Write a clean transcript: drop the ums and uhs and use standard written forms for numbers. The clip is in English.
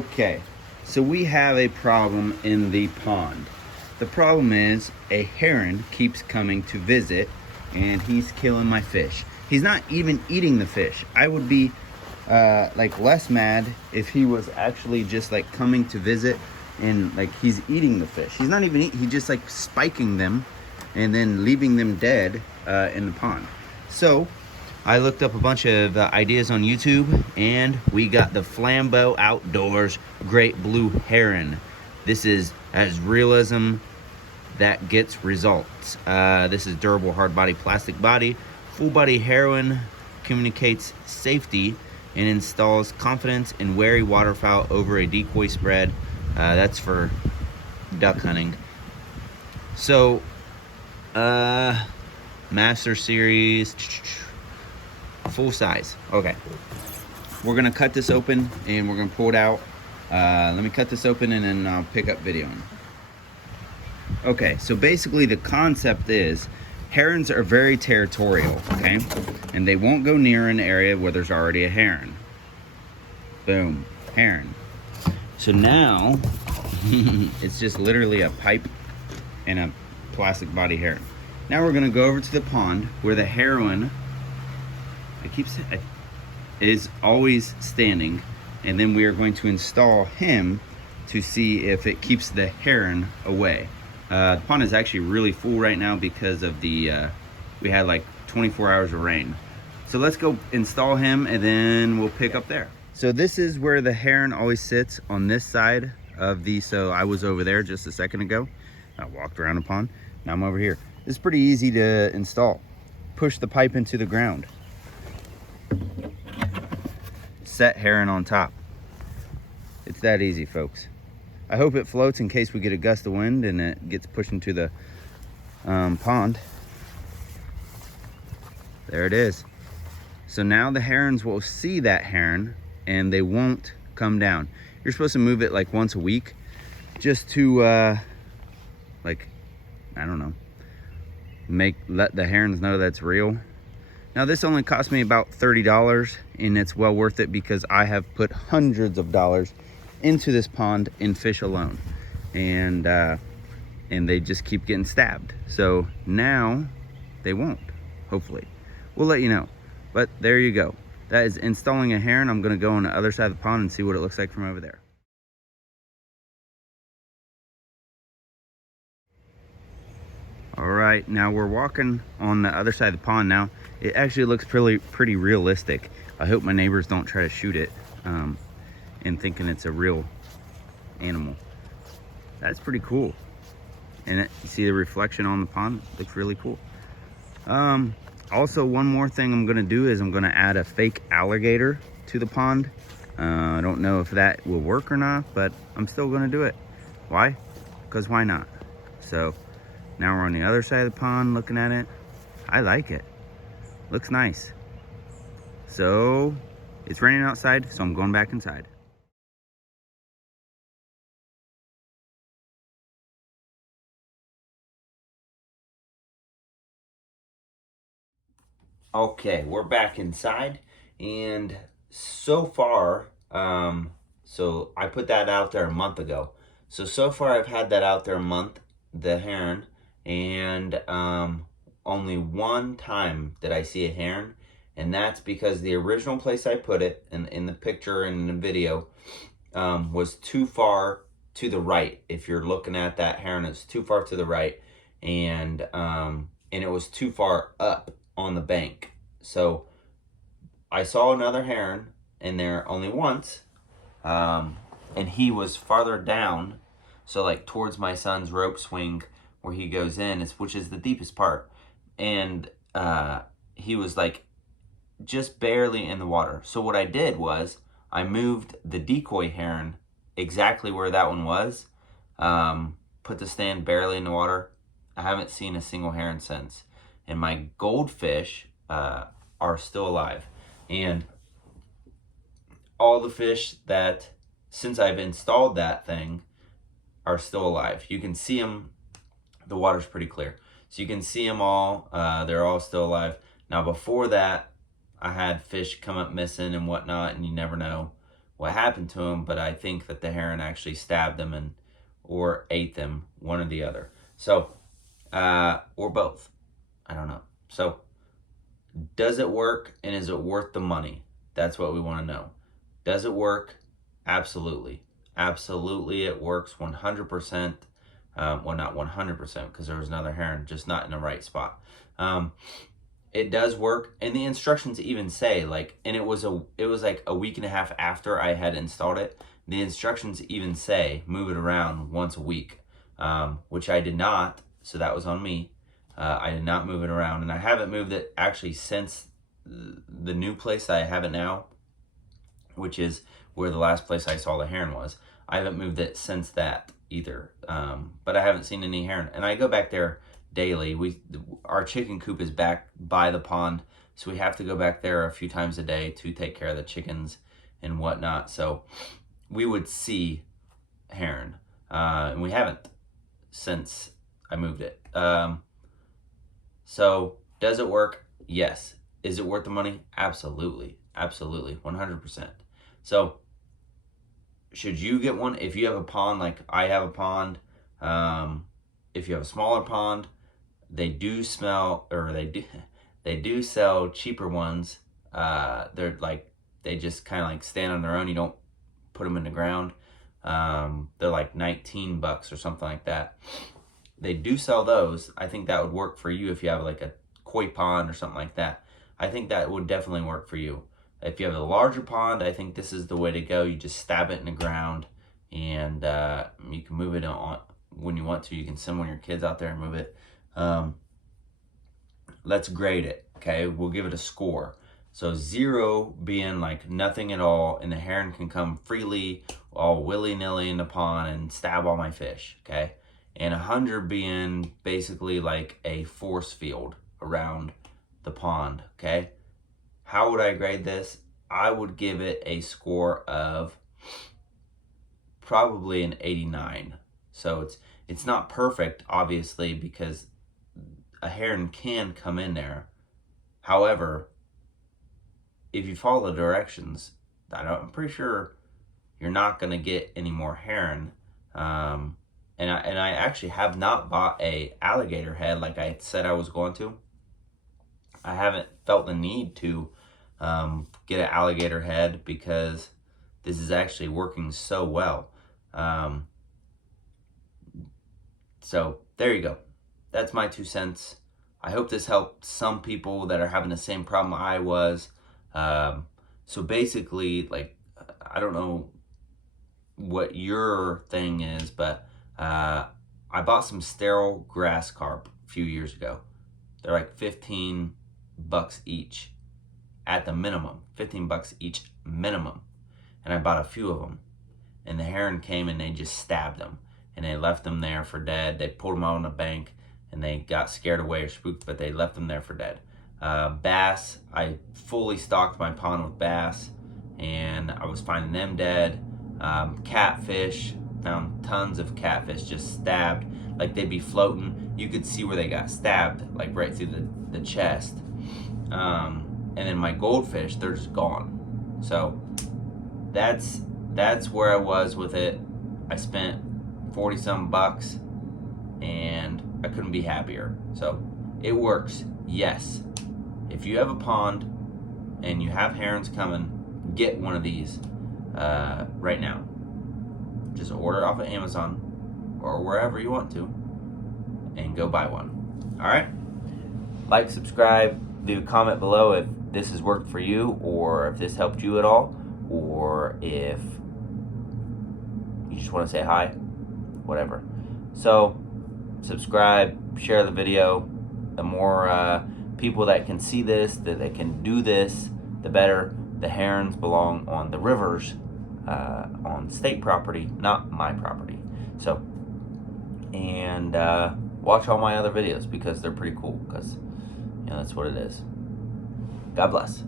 Okay, so we have a problem in the pond. The problem is a heron keeps coming to visit and he's killing my fish. He's not even eating the fish. I would be like less mad if he was actually just like coming to visit and like he's eating the fish. He's not even he's just like spiking them and then leaving them dead in the pond. So I looked up a bunch of ideas on YouTube, and we got the Flambeau Outdoors Great Blue Heron. This is as realism that gets results. This is durable hard body, plastic body. Full body Heron communicates safety and installs confidence in wary waterfowl over a decoy spread. That's for duck hunting. So, Master Series, full size. Okay, we're gonna cut this open and we're gonna pull it out. Let me cut this open and then I'll pick up videoing. Okay, so basically the concept is herons are very territorial, okay? And they won't go near an area where there's already a heron. Boom, heron. So now, it's just literally a pipe and a plastic body heron. Now we're gonna go over to the pond where the heron, is always standing, and then we are going to install him to see if it keeps the heron away. The pond is actually really full right now because of the we had like 24 hours of rain. So let's go install him and then we'll pick up there. So this is where the heron always sits, on this side of the, so I was over there just a second ago. I walked around the pond, now I'm over here. It's pretty easy to install. Push the pipe into the ground. Set heron on top. It's that easy, folks. I hope it floats in case we get a gust of wind and it gets pushed into the pond. There it is. So now the herons will see that heron and they won't come down. You're supposed to move it like once a week just to like, I don't know, let the herons know that's real. Now this only cost me about $30 and it's well worth it because I have put hundreds of dollars into this pond in fish alone, and they just keep getting stabbed. So now they won't, hopefully. We'll let you know. But there you go. That is installing a heron. I'm gonna go on the other side of the pond and see what it looks like from over there. All right, now we're walking on the other side of the pond now. It actually looks pretty realistic. I hope my neighbors don't try to shoot it and thinking it's a real animal. That's pretty cool. And you see the reflection on the pond? It looks really cool. Also, one more thing I'm gonna do is I'm gonna add a fake alligator to the pond. I don't know if that will work or not, but I'm still gonna do it. Why? Because why not? So now we're on the other side of the pond looking at it. I like it. Looks nice. So it's raining outside, so I'm going back inside. Okay, we're back inside, and so far, so I put that out there a month ago. So far I've had that out there a month, the heron, and only one time did I see a heron, and that's because the original place I put it, in the picture and in the video, was too far to the right. If you're looking at that heron, it's too far to the right, and it was too far up on the bank. So I saw another heron in there only once, and he was farther down, so like towards my son's rope swing where he goes in, which is the deepest part, and he was like just barely in the water. So what I did was I moved the decoy heron exactly where that one was, put the stand barely in the water. I haven't seen a single heron since. And my goldfish are still alive. And all the fish that, since I've installed that thing, are still alive. You can see them, the water's pretty clear. So you can see them all, they're all still alive. Now before that, I had fish come up missing and whatnot, and you never know what happened to them, but I think that the heron actually stabbed them and or ate them, one or the other. So, or both. I don't know. So, does it work, and is it worth the money? That's what we want to know. Does it work? Absolutely. Absolutely, it works 100%. Well, not 100% because there was another heron, just not in the right spot. It does work, and the instructions even say, like, and it was like a week and a half after I had installed it. The instructions even say move it around once a week, which I did not, so that was on me. I did not move it around, and I haven't moved it actually since the new place I have it now, which is where the last place I saw the heron was. I haven't moved it since that either, but I haven't seen any heron, and I go back there daily. Our chicken coop is back by the pond, so we have to go back there a few times a day to take care of the chickens and whatnot. So we would see heron, and we haven't since I moved it. So does it work? Yes. Is it worth the money? Absolutely. Absolutely. 100%. So should you get one? If you have a pond, like I have a pond, if you have a smaller pond, they do smell, or they do sell cheaper ones. They're like, they just kind of like stand on their own. You don't put them in the ground. They're like $19 or something like that. They do sell those. I think that would work for you if you have like a koi pond or something like that. I think that would definitely work for you. If you have a larger pond, I think this is the way to go. You just stab it in the ground, and you can move it on when you want to. You can send one of your kids out there and move it. Let's grade it, okay? We'll give it a score. So 0 being like nothing at all, and the heron can come freely, all willy-nilly in the pond and stab all my fish, okay? And 100 being basically like a force field around the pond, okay? How would I grade this? I would give it a score of probably an 89. So it's not perfect, obviously, because a heron can come in there. However, if you follow the directions, I'm pretty sure you're not going to get any more heron. And I actually have not bought a alligator head like I said I was going to. I haven't felt the need to get an alligator head because this is actually working so well. So there you go. That's my 2 cents. I hope this helped some people that are having the same problem I was. So basically, like, I don't know what your thing is, but I bought some sterile grass carp a few years ago. They're like $15 each at the minimum. $15 each minimum. And I bought a few of them. And the heron came and they just stabbed them. And they left them there for dead. They pulled them out on the bank and they got scared away or spooked, but they left them there for dead. Bass, I fully stocked my pond with bass, and I was finding them dead. Catfish, found tons of catfish just stabbed, like they'd be floating. You could see where they got stabbed, like right through the chest. And then my goldfish, they're just gone. So that's where I was with it. I spent 40-some bucks and I couldn't be happier. So it works, yes. If you have a pond and you have herons coming, get one of these right now. Just order off of Amazon or wherever you want to and go buy one. All right? Like, subscribe, leave a comment below if this has worked for you, or if this helped you at all, or if you just want to say hi, whatever. So subscribe, share the video. The more people that can see this, that can do this, the better. The herons belong on the rivers, on state property, not my property. So, and watch all my other videos because they're pretty cool, because that's what it is. God bless.